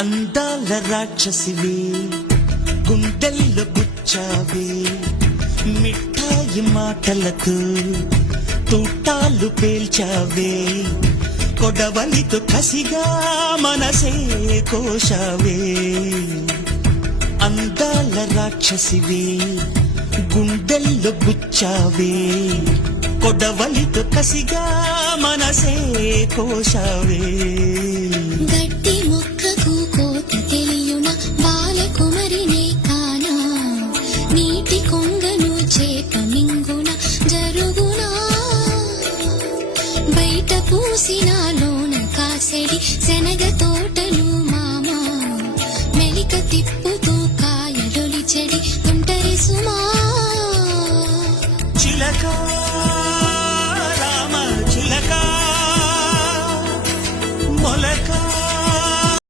అందాల రాక్షసివే గుండెల్లో గుచ్చావే మిఠాయి మాటలకు తూటాలు పేల్చావే కొడవలితో కసిగా మనసే కోశావే అందాల రాక్షసివే గుండెల్లో గుచ్చావే కొడవలితో కసిగా మనసే కోశావే